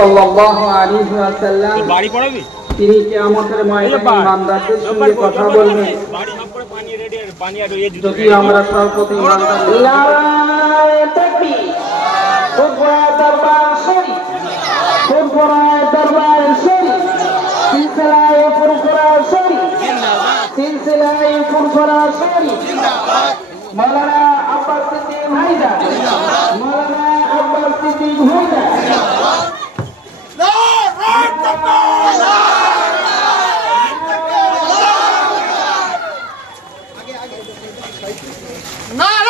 সাল্লাল্লাহু আলাইহি ওয়াসাল্লাম বাড়ি পড়াবি? তিনি কিয়ামতের ময়দানে ইমানদারদের সঙ্গে কথা বলবেন। বাড়ি পানি রেডি পানি আর জুতো যদি আমরা সর্বপ্রথম ইমানদার নারায়ে তাকবীর। ফুরফুরা দরবার শরীফ। ফুরফুরা দরবার শরীফ। সিলসিলায়ে ফুরফুরা শরীফ। সিলসিলায়ে ফুরফুরা শরীফ। মাওলানা Народ!